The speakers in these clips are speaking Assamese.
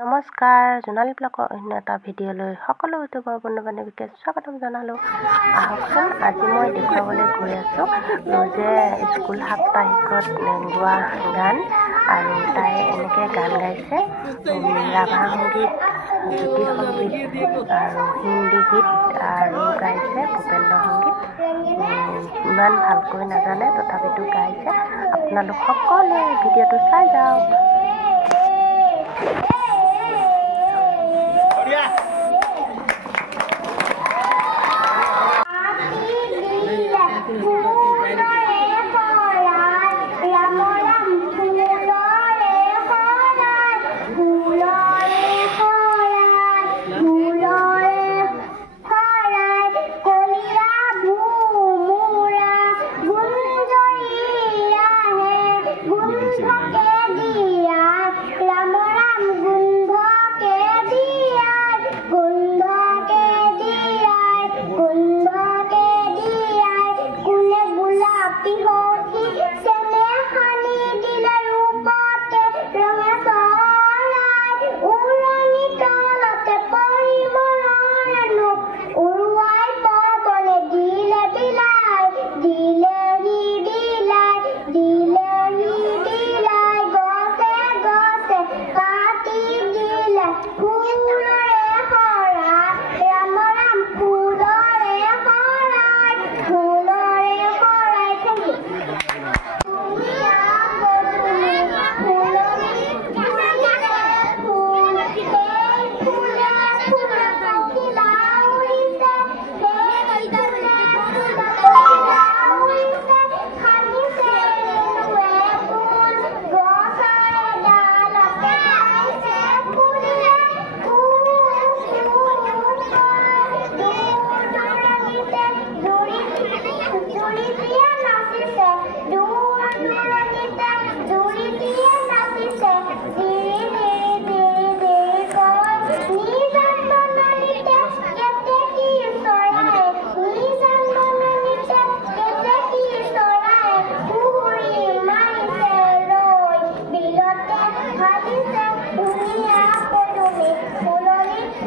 নমস্কাৰ, জোনালী ব্লগৰ অন্য এটা ভিডিঅ'লৈ সকলো ইউটিউবৰ বন্ধু বান্ধৱীকে স্বাগতম জনালোঁ। আহকচোন, আজি মই দেখুৱাবলৈ গৈ আছোঁ ৰ'জে স্কুল সাপ্তাহিকত গোৱা গান, আৰু তাই এনেকৈ গান গাইছে ৰাভা সংগীত, জ্যোতি সংগীত আৰু হিন্দী গীত, আৰু গাইছে ভূপেন্দ্ৰ সংগীত। ইমান ভালকৈ নাজানে, তথাপিতো গাইছে। আপোনালোক সকলোৱে ভিডিঅ'টো চাই যাওক।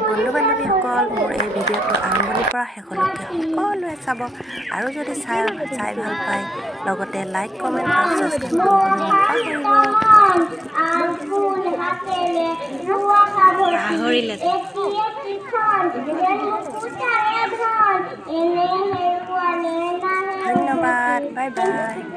বন্ধু বান্ধৱীসকল, মোৰ এই ভিডিঅ'টো আৰম্ভণিৰ পৰা শেষলৈকে সকলোৱে চাব, আৰু যদি চাই ভাল পায় লগতে লাইক, কমেণ্ট আৰু ছাবস্ক্ৰাইব কৰিবলৈ নাপাহৰিব। ধন্যবাদ, বাই বাই।